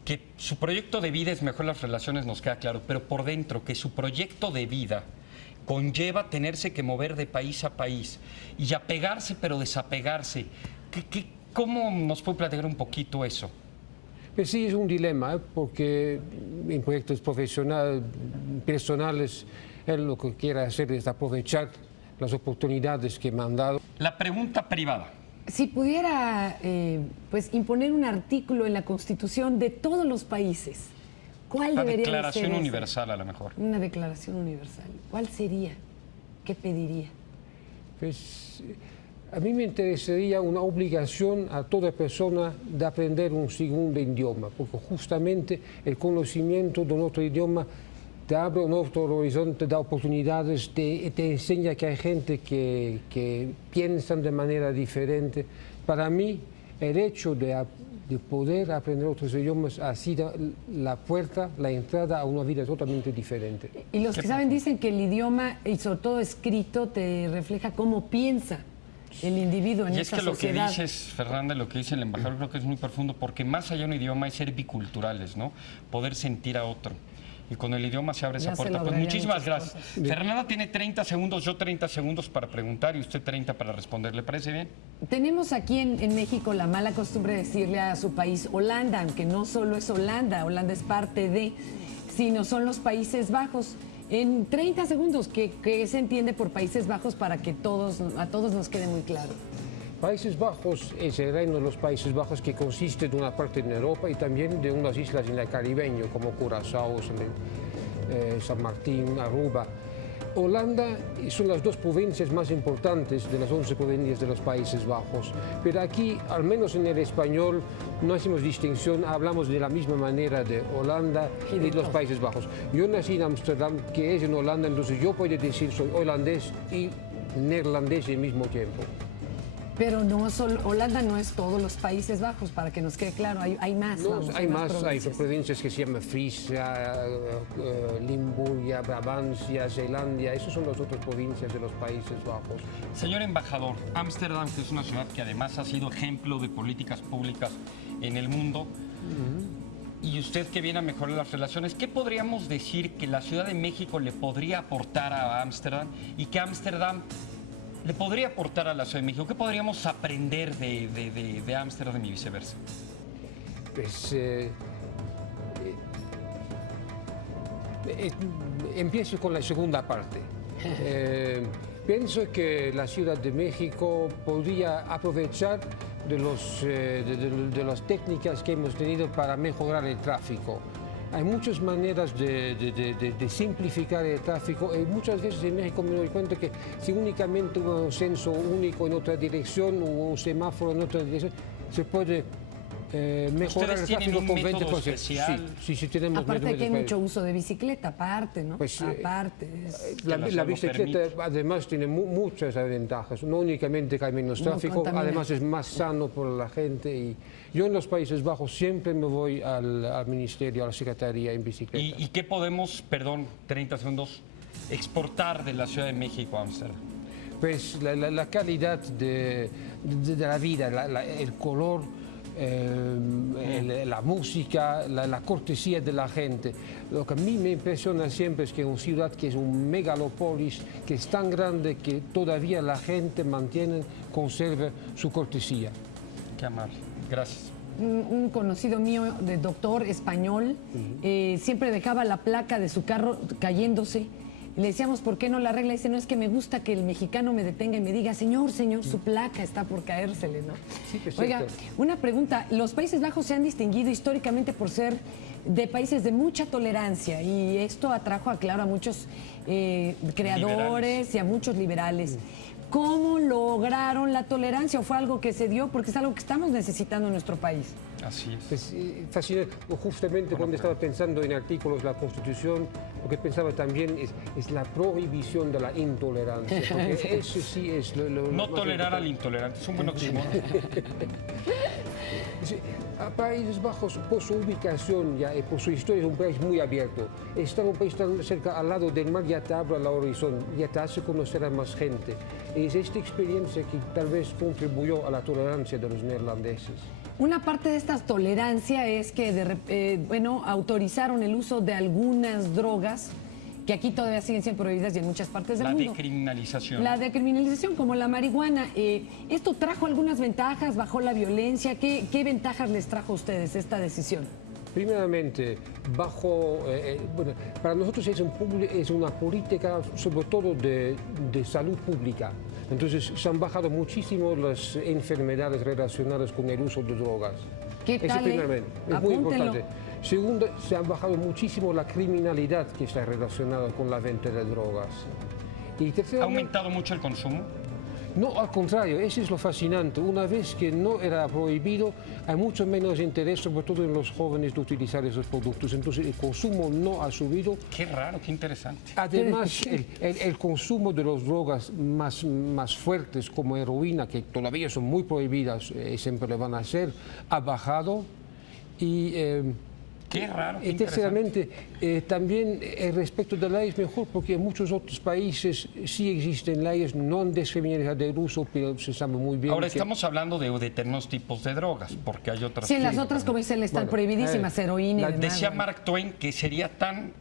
que su proyecto de vida es mejorar las relaciones, nos queda claro, pero por dentro, que su proyecto de vida conlleva tenerse que mover de país a país y apegarse pero desapegarse. ¿Cómo nos puede platicar un poquito eso? Pues sí, es un dilema, porque en proyectos personales, él lo que quiere hacer es aprovechar las oportunidades que me han dado. La pregunta privada. Si pudiera pues imponer un artículo en la Constitución de todos los países, ¿cuál La debería de ser Declaración ese? Universal, a lo mejor. Una declaración universal. ¿Cuál sería? ¿Qué pediría? Pues a mí me interesaría una obligación a toda persona de aprender un segundo idioma, porque justamente el conocimiento de un otro idioma te abre un otro horizonte, da oportunidades, te enseña que hay gente que piensan de manera diferente. Para mí, el hecho de poder aprender otros idiomas ha sido la puerta, la entrada a una vida totalmente diferente. Y los que saben dicen que el idioma, y sobre todo escrito, te refleja cómo piensa el individuo en Y es esta que lo que sociedad. dices, Fernanda, lo que dice el embajador, creo que es muy profundo, porque más allá de un idioma es ser biculturales, ¿no? Poder sentir a otro. Y con el idioma se abre Ya esa se puerta. Pues lograrían muchísimas muchas gracias. Fernanda tiene 30 segundos, yo 30 segundos para preguntar y usted 30 para responder. ¿Le parece bien? Tenemos aquí en México la mala costumbre de decirle a su país Holanda, aunque no solo es Holanda, Holanda es parte de, sino son los Países Bajos. En 30 segundos, ¿qué se entiende por Países Bajos para que a todos nos quede muy claro? Países Bajos es el reino de los Países Bajos, que consiste de una parte en Europa y también de unas islas en el Caribeño, como Curazao, San Martín, Aruba. Holanda son las dos provincias más importantes de las 11 provincias de los Países Bajos, pero aquí, al menos en el español, no hacemos distinción, hablamos de la misma manera de Holanda y de los Países Bajos. Yo nací en Ámsterdam, que es en Holanda, entonces yo puedo decir soy holandés y neerlandés al mismo tiempo. Pero no solo, Holanda no es todos los Países Bajos, para que nos quede claro, hay más. No, vamos, hay más, hay provincias. provincias que se llaman Frisia, Limburgia, Brabantia, Zeelandia, esas son las otras provincias de los Países Bajos. Señor embajador, Ámsterdam, que es una ciudad que además ha sido ejemplo de políticas públicas en el mundo, y usted que viene a mejorar las relaciones, ¿qué podríamos decir que la Ciudad de México le podría aportar a Ámsterdam y que Ámsterdam le podría aportar a la Ciudad de México? ¿Qué podríamos aprender de Ámsterdam y viceversa? Pues, empiezo con la segunda parte. Pienso que la Ciudad de México podría aprovechar de las técnicas que hemos tenido para mejorar el tráfico. Hay muchas maneras de simplificar el tráfico y muchas veces en México me doy cuenta que si únicamente hubo un censo único en otra dirección o un semáforo en otra dirección, se puede Mejorar el tienen tráfico un con método 20%. especial. Sí, tenemos Aparte que hay métodos mucho uso de bicicleta, aparte, ¿no? Pues, aparte. La Que la bicicleta permite. además tiene muchas ventajas, no únicamente que hay menos No tráfico, contamina. además es más sano por la gente. Y yo en los Países Bajos siempre me voy al ministerio, a la secretaría en bicicleta. ¿Y qué podemos, perdón, 30 segundos, exportar de la Ciudad de México a Ámsterdam? Pues la calidad de la vida, el color, la música, la cortesía de la gente. Lo que a mí me impresiona siempre es que una ciudad que es un megalópolis, que es tan grande que todavía la gente conserva su cortesía. Qué amable. Gracias. Un conocido mío de doctor español siempre dejaba la placa de su carro cayéndose. Le decíamos, ¿por qué no la arregla? Y dice, no, es que me gusta que el mexicano me detenga y me diga, señor, su placa está por caérsele, ¿no? Sí, es Oiga, cierto. una pregunta. Los Países Bajos se han distinguido históricamente por ser de países de mucha tolerancia y esto atrajo, claro, a muchos creadores Liberales. y a muchos liberales. ¿Cómo lograron la tolerancia o fue algo que se dio? Porque es algo que estamos necesitando en nuestro país. Así es. Es fascinante. Justamente cuando estaba pensando en artículos de la Constitución, lo que pensaba también es la prohibición de la intolerancia. Porque eso sí es lo No más tolerar al importante. intolerante. Es un buen oxímoron. Sí, a Países Bajos, por su ubicación ya, y por su historia, es un país muy abierto. Estar un país tan cerca, al lado del mar, ya te abre el horizonte, ya te hace conocer a más gente. Y es esta experiencia que tal vez contribuyó a la tolerancia de los neerlandeses. Una parte de esta tolerancia es que, autorizaron el uso de algunas drogas que aquí todavía siguen siendo prohibidas y en muchas partes del La mundo. decriminalización. La decriminalización, como la marihuana. ¿Esto trajo algunas ventajas, bajó la violencia? ¿Qué ventajas les trajo a ustedes esta decisión? Primeramente, para nosotros es una política sobre todo de salud pública. Entonces se han bajado muchísimo las enfermedades relacionadas con el uso de drogas. ¿Qué Eso tal, primeramente, es muy Apúntenlo. importante. Segundo, se ha bajado muchísimo la criminalidad que está relacionada con la venta de drogas. Y ¿Ha tercero, aumentado mucho el consumo? no, al contrario, eso es lo fascinante. Una vez que no era prohibido, hay mucho menos interés, sobre todo en los jóvenes, de utilizar esos productos. Entonces el consumo no ha subido. Qué raro, qué interesante. Además, el consumo de las drogas más fuertes como heroína, que todavía son muy prohibidas, siempre lo van a hacer, ha bajado. Y Qué raro, qué y interesante. terceramente, también el respecto de la ley es mejor porque en muchos otros países sí existen leyes no discriminatorias del uso, pero se sabe muy bien Ahora que... estamos hablando de determinados tipos de drogas, porque hay otras. Sí, en las otras, como dicen, están Bueno, prohibidísimas, heroína y demás. Decía bueno. Mark Twain que sería tan.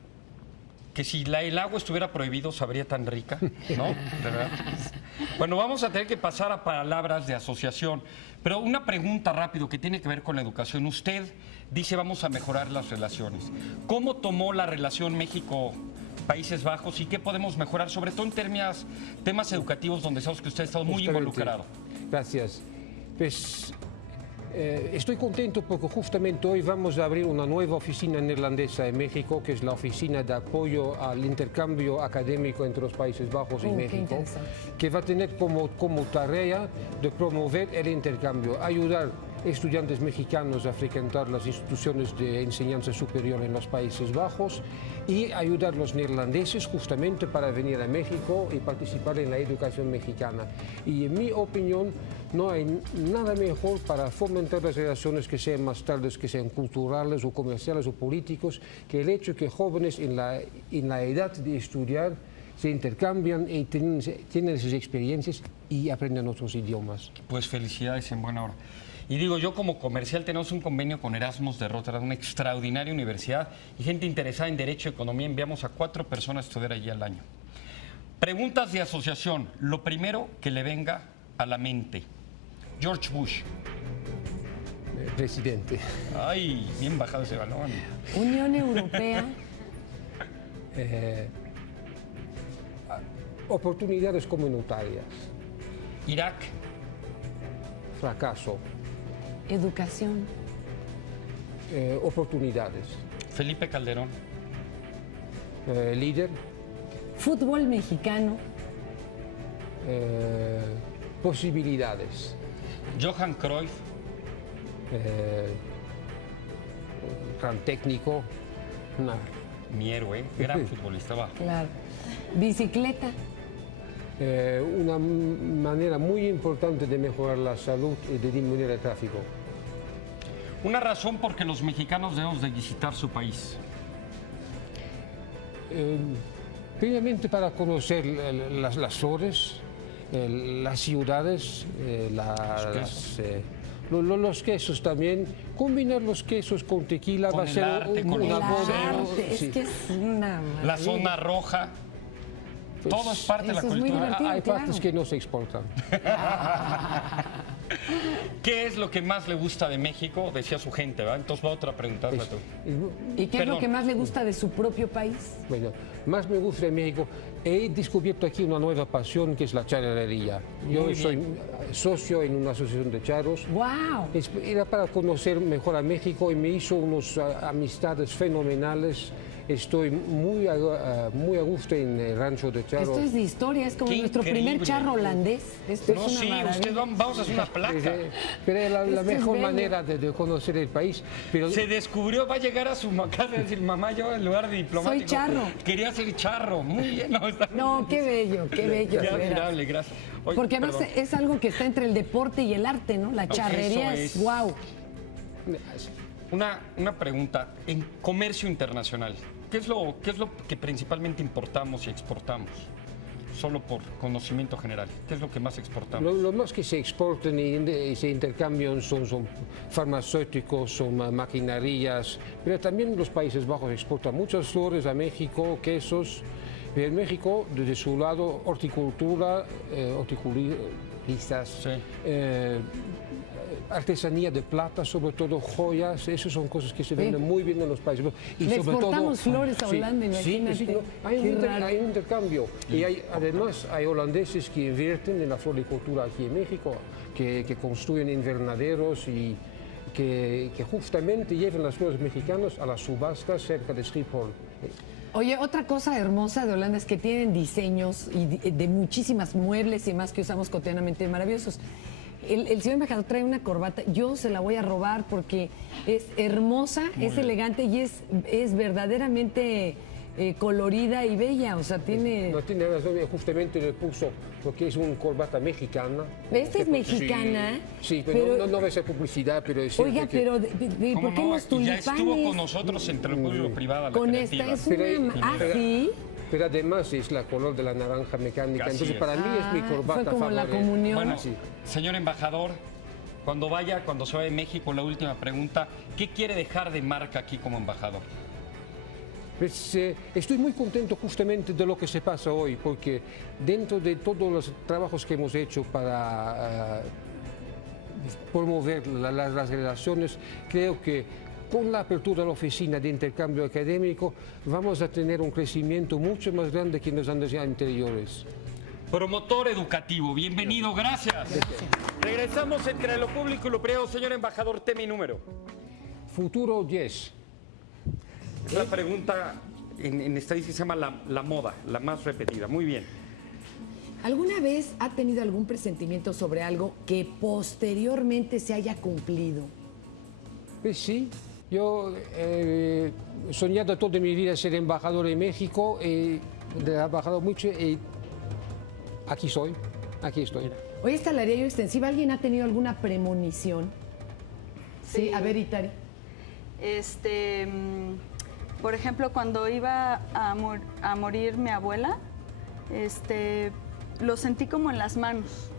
Que si el agua estuviera prohibido, sabría tan rica, ¿no? ¿De verdad? Bueno, vamos a tener que pasar a palabras de asociación. Pero una pregunta rápido que tiene que ver con la educación. Usted dice vamos a mejorar las relaciones. ¿Cómo tomó la relación México-Países Bajos y qué podemos mejorar? Sobre todo en temas educativos donde sabemos que usted ha estado muy Justamente. involucrado. Gracias. Pues estoy contento porque justamente hoy vamos a abrir una nueva oficina neerlandesa en México, que es la oficina de apoyo al intercambio académico entre los Países Bajos y Qué México, interesante. que va a tener como tarea de promover el intercambio, ayudar estudiantes mexicanos a frecuentar las instituciones de enseñanza superior en los Países Bajos y ayudar a los neerlandeses justamente para venir a México y participar en la educación mexicana. Y en mi opinión no hay nada mejor para fomentar las relaciones que sean más tarde, que sean culturales o comerciales o políticos, que el hecho que jóvenes en la edad de estudiar se intercambian y tienen esas experiencias y aprenden otros idiomas. Pues felicidades en buena hora. Y digo, yo como comercial tenemos un convenio con Erasmus de Rotterdam, una extraordinaria universidad y gente interesada en Derecho y Economía. Enviamos a 4 personas a estudiar allí al año. Preguntas de asociación. Lo primero que le venga a la mente. George Bush. Presidente. Ay, bien bajado ese balón. Unión Europea. Oportunidades comunitarias. Irak. Fracaso. Educación. Oportunidades. Felipe Calderón. Líder. Fútbol mexicano. Posibilidades. Johan Cruyff. gran técnico. Mi héroe, gran futbolista, va. Claro. Bicicleta. Una manera muy importante de mejorar la salud y de disminuir el tráfico. Una razón por que los mexicanos debemos de visitar su país. Primeramente para conocer las flores, las ciudades, los quesos también. Combinar los quesos con tequila Con va a el ser arte, con El los arte, museos, es que es una La maravilla. zona roja. Todo es parte de la eso es muy cultura. divertido. Hay claro. partes que no se exportan. ¿Qué es lo que más le gusta de México? Decía su gente, ¿verdad? Entonces va otra pregunta. ¿Y qué es lo Perdón. que más le gusta de su propio país? Bueno, más me gusta de México. He descubierto aquí una nueva pasión que es la charrería. Yo Muy soy socio en una asociación de charros. ¡Wow! Era para conocer mejor a México y me hizo unas amistades fenomenales. Estoy muy a gusto en el rancho de charros. Esto es de historia, es como Qué nuestro increíble. primer charro holandés. Esto No, es una sí, maravilla. usted vamos a hacer una placa. Pero es la Esto es mejor bello. manera de conocer el país. Pero Se descubrió, va a llegar a su casa y decir, mamá, yo en lugar de diplomático. Soy charro. Quería ser charro. Muy bien. No, está No, qué bello, Qué de veras. admirable, gracias. Oye, Porque además perdón. es algo que está entre el deporte y el arte, ¿no? La charrería eso es es. wow. Una pregunta. En comercio internacional, ¿qué es lo que principalmente importamos y exportamos? Solo por conocimiento general. ¿Qué es lo que más exportamos? lo más que se exportan y se intercambian son farmacéuticos, son maquinarias, pero también los Países Bajos exportan muchas flores a México, quesos. Pero en México, desde su lado, horticultura, horticulistas, Sí. artesanía de plata, sobre todo joyas, esas son cosas que se venden muy bien en los Países Bajos. Y Le sobre exportamos flores a sí, Holanda, imagínate. Sí, no, hay, Qué raro. hay un intercambio. Y además hay holandeses que invierten en la floricultura aquí en México, que construyen invernaderos y que justamente llevan las flores mexicanas a las subastas cerca de Schiphol. Oye, otra cosa hermosa de Holanda es que tienen diseños y de muchísimas muebles y más que usamos cotidianamente maravillosos. El señor embajador trae una corbata, yo se la voy a robar porque es hermosa, es elegante y es verdaderamente colorida y bella, o sea, tiene... No tiene razón, justamente le puso porque es una corbata mexicana. Esta es mexicana, Sí, pero, pero- no va a ser publicidad, pero es cierto Oiga, que... pero ¿Cómo ¿por qué no? los Y ya tulipanes? estuvo con nosotros entre el público privado. la Con creativa. esta es Pero- una... Ah, sí. Pero además es la color de la naranja mecánica, Así entonces es. para mí es mi Ah, corbata fue como la favorita. comunión. Bueno, Sí. señor embajador, cuando se vaya de México, la última pregunta, ¿qué quiere dejar de marca aquí como embajador? Pues, estoy muy contento justamente de lo que se pasa hoy, porque dentro de todos los trabajos que hemos hecho para promover las relaciones, creo que con la apertura de la oficina de intercambio académico vamos a tener un crecimiento mucho más grande que en los años anteriores. Promotor educativo, bienvenido, gracias. Regresamos entre lo público y lo privado. Señor embajador, tema y número. Futuro 10. Es la pregunta en estadística se llama la moda, la más repetida. Muy bien. ¿Alguna vez ha tenido algún presentimiento sobre algo que posteriormente se haya cumplido? Pues sí, yo he soñado toda mi vida ser embajador en México, he trabajado mucho y aquí soy, aquí estoy. Hoy esta la haría yo extensiva. ¿Alguien ha tenido alguna premonición? Sí, a ver, Itari. Por ejemplo, cuando iba a morir mi abuela, lo sentí como en las manos.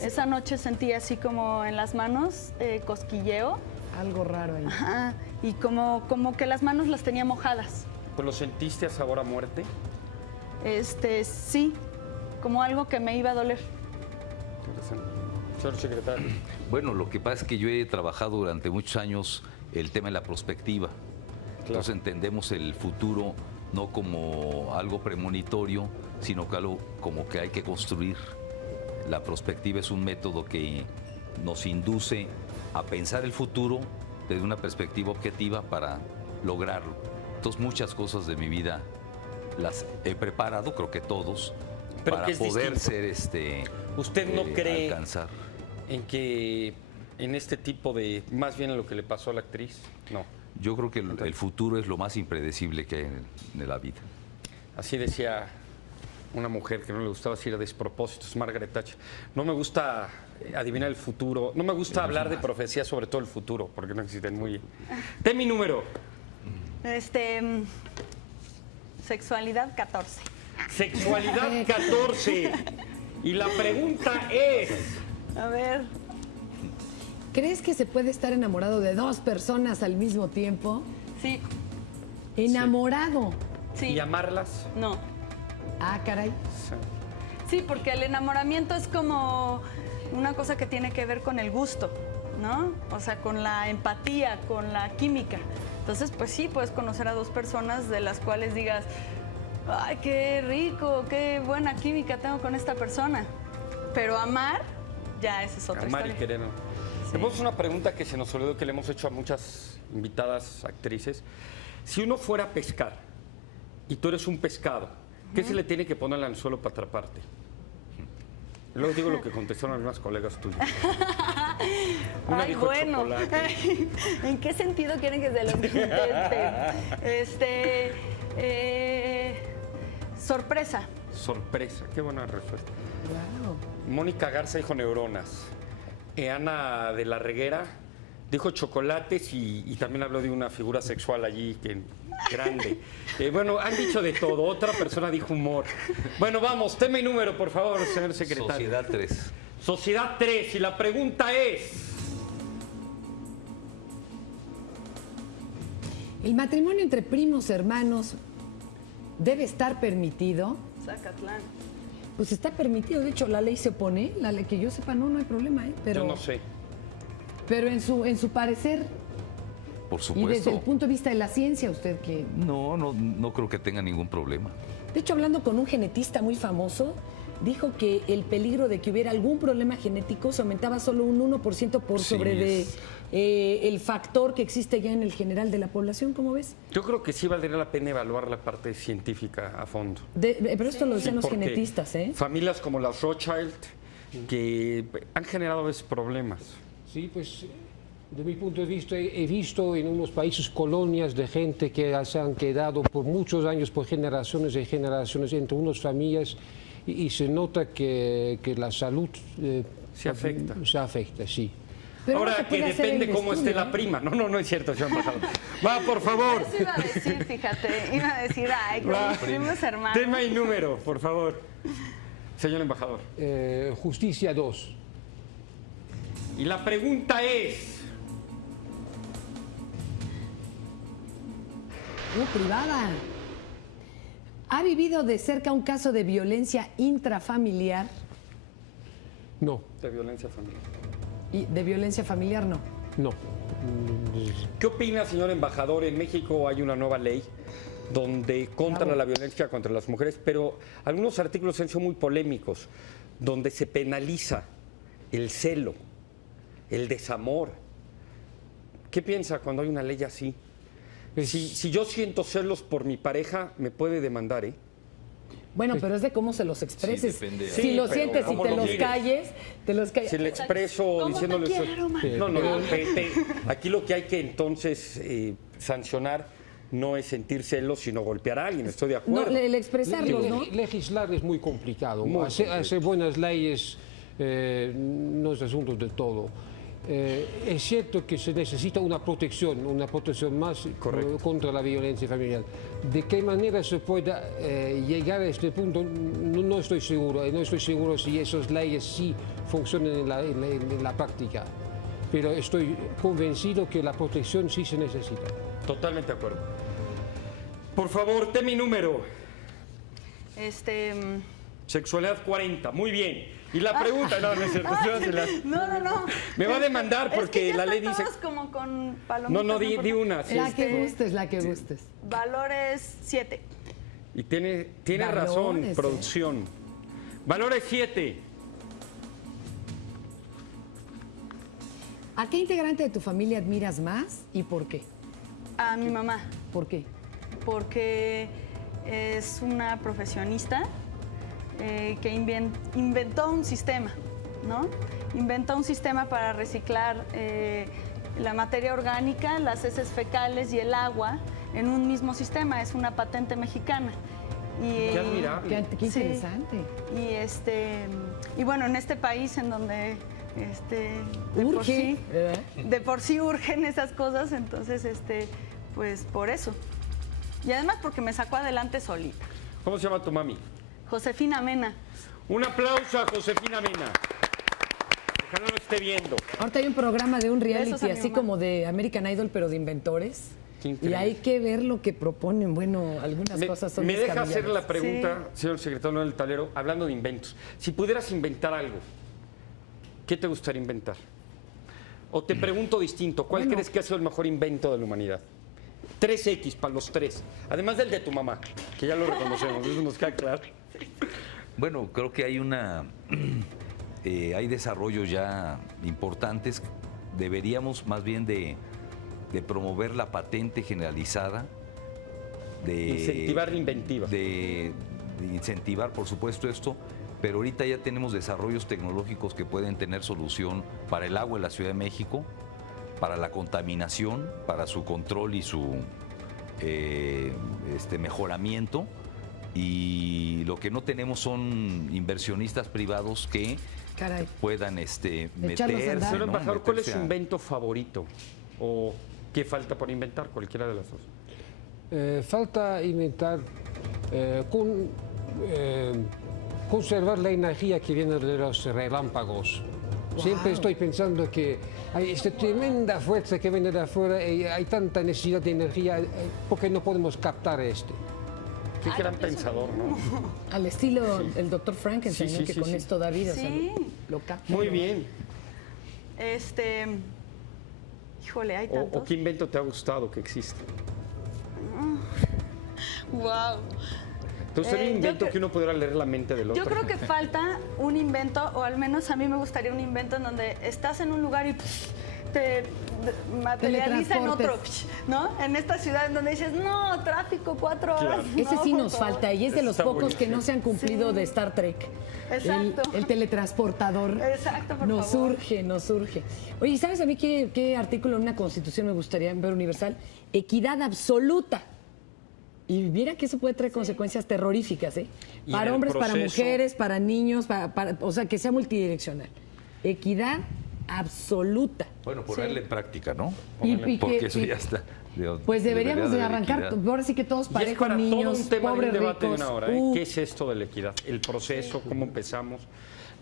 Esa noche sentí así como en las manos cosquilleo. Algo raro ahí. Ajá, y como que las manos las tenía mojadas. ¿Pues lo sentiste a sabor a muerte? Sí, como algo que me iba a doler. Interesante. Señor secretario. Bueno, lo que pasa es que yo he trabajado durante muchos años el tema de la prospectiva. Entonces entendemos el futuro no como algo premonitorio, sino que algo como que hay que construir. La prospectiva es un método que nos induce a pensar el futuro desde una perspectiva objetiva para lograrlo. Entonces muchas cosas de mi vida las he preparado, creo que todos, Pero para que es poder distinto. ser ¿Usted no cree alcanzar. en que en este tipo de, más bien en lo que le pasó a la actriz? No. Yo creo que el futuro es lo más impredecible que hay en la vida. Así decía una mujer que no le gustaba decir a despropósitos, Margaret Thatcher. No me gusta adivinar el futuro, no me gusta hablar de profecías sobre todo el futuro, porque no existen muy... Ten mi número. Sexualidad 14. Sexualidad 14. Y la pregunta es... A ver. ¿Crees que se puede estar enamorado de dos personas al mismo tiempo? Sí. Enamorado. Sí. ¿Y amarlas? No. Ah, caray. Sí, porque el enamoramiento es como una cosa que tiene que ver con el gusto, ¿no? O sea, con la empatía, con la química. Entonces, pues sí, puedes conocer a dos personas de las cuales digas, ay, qué rico, qué buena química tengo con esta persona. Pero amar, ya esa es otra Amar y historia. querer. Tenemos una pregunta que se nos olvidó, que le hemos hecho a muchas invitadas actrices. Si uno fuera a pescar y tú eres un pescado, ¿qué se le tiene que poner al anzuelo para atraparte? Luego digo lo que contestaron algunas colegas tuyas. Una Ay, dijo bueno. chocolate. ¿En qué sentido quieren que se lo conteste? Sorpresa. Sorpresa, qué buena respuesta. Wow. Mónica Garza dijo neuronas. Ana de la Reguera dijo chocolates y también habló de una figura sexual allí grande. Bueno, han dicho de todo. Otra persona dijo humor. Bueno, vamos, tema y número, por favor, señor secretario. Sociedad 3. Sociedad 3. Y la pregunta es... ¿El matrimonio entre primos hermanos debe estar permitido? Zacatlán. Pues está permitido, de hecho la ley se opone, la ley que yo sepa no hay problema, pero Yo no sé. Pero en su parecer Por y supuesto. desde el punto de vista de la ciencia, usted que... No creo que tenga ningún problema. De hecho, hablando con un genetista muy famoso, dijo que el peligro de que hubiera algún problema genético se aumentaba solo un 1% por Sí, sobre de es- el factor que existe ya en el general de la población, ¿cómo ves? Yo creo que sí valdría la pena evaluar la parte científica a fondo. Pero esto lo decían los Porque genetistas, ¿eh? Familias como las Rothschild que han generado a veces problemas. Sí, pues de mi punto de vista he visto en unos países colonias de gente que se han quedado por muchos años, por generaciones y generaciones entre unas familias y se nota que la salud Se afecta. Se afecta, sí. Pero no Ahora se que puede hacer depende el cómo esté estudio, la ¿eh? prima. No es cierto, señor embajador. Va, por favor. Eso iba a decir, fíjate. Iba a decir, ay, como Va. mis primos hermanos. Tema y número, por favor. Señor embajador. Justicia 2. Y la pregunta es... Privada. ¿Ha vivido de cerca un caso de violencia intrafamiliar? No, De violencia familiar. Y de violencia familiar no. no. ¿Qué opina, señor embajador? En México hay una nueva ley donde contra la violencia contra las mujeres, pero algunos artículos han sido muy polémicos, donde se penaliza el celo, el desamor. ¿Qué piensa cuando hay una ley así? Si yo siento celos por mi pareja, me puede demandar, ¿eh? Bueno, pero es de cómo se los expreses. depende. Si Sí, lo pero sientes y ¿cómo te lo los dices? calles, te los calles. Si le expreso diciéndole eso. No, aquí lo que hay que entonces sancionar no es sentir celos, sino golpear a alguien. Estoy de No, acuerdo. el expresarlos, ¿no? Legislar es muy complicado. Muy Hacer buenas leyes no es asunto de todo. Es cierto que se necesita una protección más contra la violencia familiar. ¿De qué manera se pueda llegar a este punto? No estoy seguro. No estoy seguro si esas leyes sí funcionan en la práctica. Pero estoy convencido que la protección sí se necesita. Totalmente de acuerdo. Por favor, tema y número. Sexualidad 40. Muy bien. Y la pregunta, no es cierto. No. Me va a demandar Es porque que ya la ley están dice... todos como con palomitas. No, di importa. una. sí. La que gustes, la que gustes. Valores 7. Y tiene Valores, razón, producción. Valores 7. ¿A qué integrante de tu familia admiras más y por qué? A mi mamá, ¿Por qué? porque es una profesionista que inventó un sistema, ¿no? inventa un sistema para reciclar la materia orgánica, las heces fecales y el agua en un mismo sistema. Es una patente mexicana. Qué admirable. Qué interesante. Y bueno, en este país en donde Urge, ¿verdad? de por sí urgen esas cosas, entonces pues por eso. Y además porque me sacó adelante solita. ¿Cómo se llama tu mami? Josefina Mena. Un aplauso a Josefina Mena. Ojalá lo esté viendo. Ahorita hay un programa de un Besos reality a mi así mamá. como de American Idol, pero de inventores. Qué Y increíble. hay que ver lo que proponen. Bueno, algunas cosas son me deja hacer descabelladas. la pregunta, señor secretario del Tablero, hablando de inventos. Si pudieras inventar algo, ¿qué te gustaría inventar? O te pregunto distinto, ¿cuál crees que ha sido el mejor invento de la humanidad? 3X para los tres, además del de tu mamá, que ya lo reconocemos, eso nos queda claro. Bueno, creo que hay hay desarrollos ya importantes. Deberíamos más bien de promover la patente generalizada, de Incentivar la inventiva. de incentivar, por supuesto, esto, pero ahorita ya tenemos desarrollos tecnológicos que pueden tener solución para el agua en la Ciudad de México, para la contaminación, para su control y su mejoramiento. Y lo que no tenemos son inversionistas privados que Caray. puedan Echarlos a meterse. andar. Señor ¿no? embajador, ¿cuál es su Meterse a- invento favorito? ¿O qué falta por inventar? Cualquiera de las dos. Falta inventar, conservar la energía que viene de los relámpagos. Siempre estoy pensando que hay esta tremenda fuerza que viene de afuera y hay tanta necesidad de energía, ¿por qué no podemos captar este? Qué gran pensador, ¿no? Al estilo el doctor Frankenstein, Sí, ¿no? sí, que sí, con sí. esto da vida. o sea, Sí. lo capta. Muy bien. Híjole, hay tantos. ¿O qué invento te ha gustado que existe? Wow. Entonces, ¿sería un yo invento cre- que uno pudiera leer la mente del otro? Yo creo que falta un invento, o al menos a mí me gustaría un invento en donde estás en un lugar y te materializa en otro, Teletransportes. ¿no? En esta ciudad en donde dices, no, tráfico, 4 horas. Claro. Ese no, sí por nos favor". falta y es de los Está pocos que buenísimo. no se han cumplido Sí. de Star Trek. Exacto. El teletransportador. Exacto, por nos favor. surge, nos surge. Oye, ¿sabes a mí qué artículo en una constitución me gustaría ver universal? Equidad absoluta. Y mira que eso puede traer consecuencias terroríficas, ¿eh? Y en Para el hombres, para proceso- mujeres, para niños, o sea, que sea multidireccional. Equidad absoluta. Bueno, ponerle en práctica, ¿no? Y Porque que- eso ya está. Pues deberíamos de Debería haber arrancar, equidad. ahora sí que todos Y es parejos, para niños, todo un tema pobres, de un debate ricos. de una hora. ¿Qué es esto de la equidad? El proceso, cómo empezamos.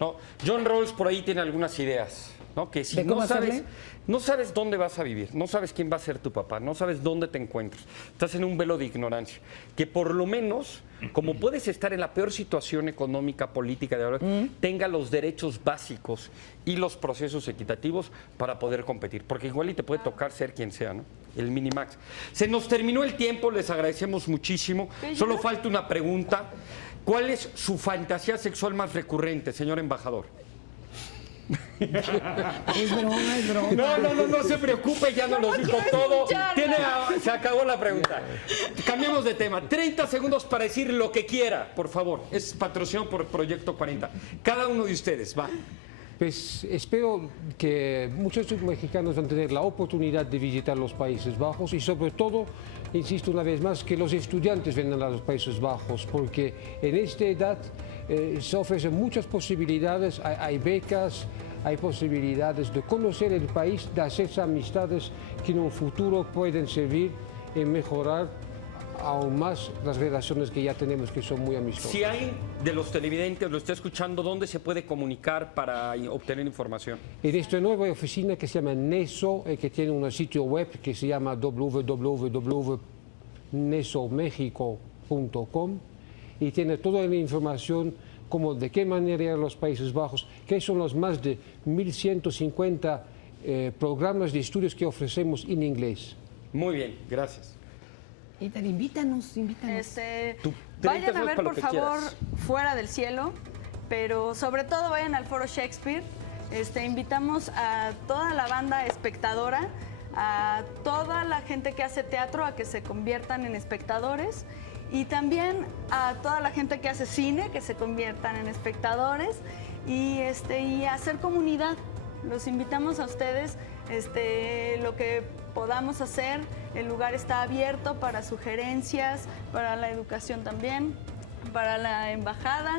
No, John Rawls por ahí tiene algunas ideas, ¿no? Que si ¿De cómo no sabes, hacerle? no sabes dónde vas a vivir, no sabes quién va a ser tu papá, no sabes dónde te encuentras, estás en un velo de ignorancia. Que por lo menos, como puedes estar en la peor situación económica, política de ahora, tenga los derechos básicos y los procesos equitativos para poder competir. Porque igual y te puede tocar ser quien sea, ¿no? El Minimax. Se nos terminó el tiempo, les agradecemos muchísimo. Solo falta una pregunta. ¿Cuál es su fantasía sexual más recurrente, señor embajador? Es broma, es broma. No se preocupe, ya nos lo dijo todo. Se acabó la pregunta. Cambiamos de tema. 30 segundos para decir lo que quiera, por favor. Es patrocinado por Proyecto 40. Cada uno de ustedes, va. Pues espero que muchos mexicanos van a tener la oportunidad de visitar los Países Bajos y sobre todo, insisto una vez más, que los estudiantes vengan a los Países Bajos porque en esta edad se ofrecen muchas posibilidades, hay becas, hay posibilidades de conocer el país, de hacerse amistades que en un futuro pueden servir en mejorar aún más las relaciones que ya tenemos, que son muy amistosas. Si alguien de los televidentes lo está escuchando, ¿dónde se puede comunicar para obtener información? En esta nueva oficina que se llama NESO, que tiene un sitio web que se llama www.nesomexico.com y tiene toda la información como de qué manera ir a los Países Bajos, qué son los más de 1.150 programas de estudios que ofrecemos en inglés. Muy bien, gracias. Ethan, invítanos. Tú, 30 Vayan a segundos ver, para lo por que favor, quieras. Fuera del Cielo, pero sobre todo vayan al Foro Shakespeare. Invitamos a toda la banda espectadora, a toda la gente que hace teatro a que se conviertan en espectadores y también a toda la gente que hace cine que se conviertan en espectadores y hacer comunidad. Los invitamos a ustedes, lo que podamos hacer. El lugar está abierto para sugerencias, para la educación también, para la embajada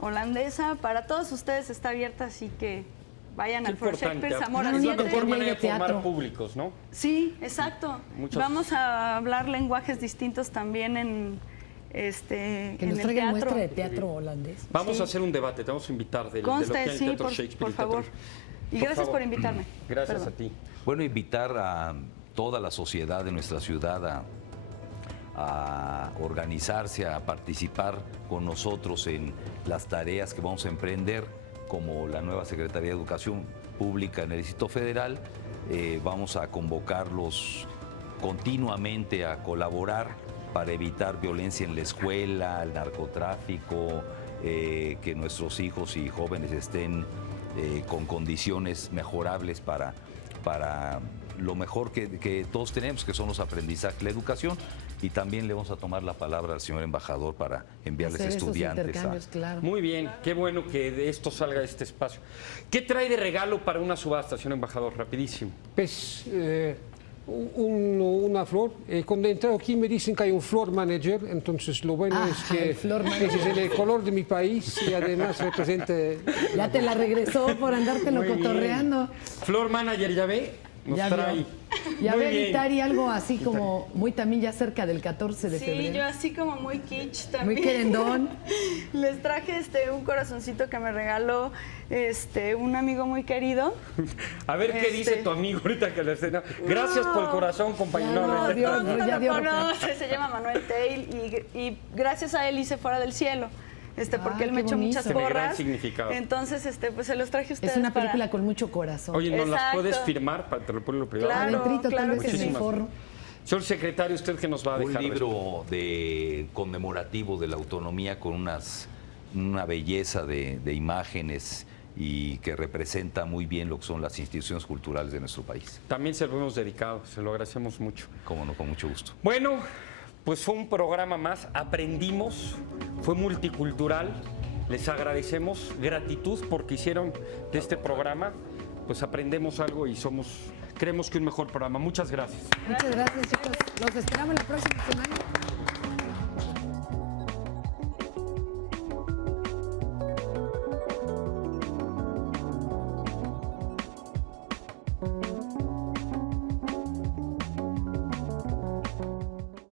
holandesa, para todos ustedes está abierta, así que vayan al Foro Shakespeare, Zamora Es la 7. mejor manera de teatro. formar públicos, ¿no? Sí, exacto. Muchos- Vamos a hablar lenguajes distintos también en Que en nos el traigan teatro. muestra de teatro holandés. Vamos Sí. a hacer un debate, te vamos a invitar de lo que Conste, hay en sí, Teatro por Shakespeare. y favor. Teatro- Y gracias favor. por invitarme. Gracias Perdón. a ti. Bueno, invitar a toda la sociedad de nuestra ciudad a organizarse, a participar con nosotros en las tareas que vamos a emprender, como la nueva Secretaría de Educación Pública en el Distrito Federal. Vamos a convocarlos continuamente a colaborar para evitar violencia en la escuela, el narcotráfico, que nuestros hijos y jóvenes estén con condiciones mejorables para lo mejor que todos tenemos, que son los aprendizajes, la educación, y también le vamos a tomar la palabra al señor embajador para enviarles Hacer esos estudiantes. intercambios, claro. Muy bien, qué bueno que de esto salga este espacio. ¿Qué trae de regalo para una subasta, señor embajador? Rapidísimo. Pues una flor. Cuando entré aquí me dicen que hay un floor manager, entonces lo bueno Ah, es que el floor manager. ese es el color de mi país y además representa... Ya te la regresó por andártelo Muy bien. cotorreando. Floor Manager, ¿ya ve? Nos Ya trae. vio. Ya Muy ve, bien. Guitari, algo así como muy también ya cerca del 14 de Sí, febrero. yo así como muy kitsch también. Muy querendón. Les traje un corazoncito que me regaló un amigo muy querido. A ver qué dice tu amigo ahorita que la escena. Gracias por el corazón, compañero. Ya no, No, Dios, Todo el mundo ya lo dio conoce, se llama Manuel Tail y gracias a él hice Fuera del Cielo. Porque Ah, él me qué echó muchas bonito. Tiene gran porras. significado. Entonces, pues se los traje a ustedes. Es una para- película con mucho corazón. Oye, ¿nos las Exacto. puedes firmar para te lo pongo en lo privado? Claro. Adentrito, claro tal vez que en el sí. forro. Señor secretario, ¿usted qué nos va a Un dejar? libro conmemorativo de la autonomía con una belleza de imágenes y que representa muy bien lo que son las instituciones culturales de nuestro país. También se lo hemos dedicado, se lo agradecemos mucho. Cómo no, con mucho gusto. Bueno, pues fue un programa más, aprendimos, fue multicultural, les agradecemos, gratitud porque hicieron de este programa, pues aprendemos algo y creemos que un mejor programa. Muchas gracias. Muchas gracias, chicos. Los esperamos la próxima semana.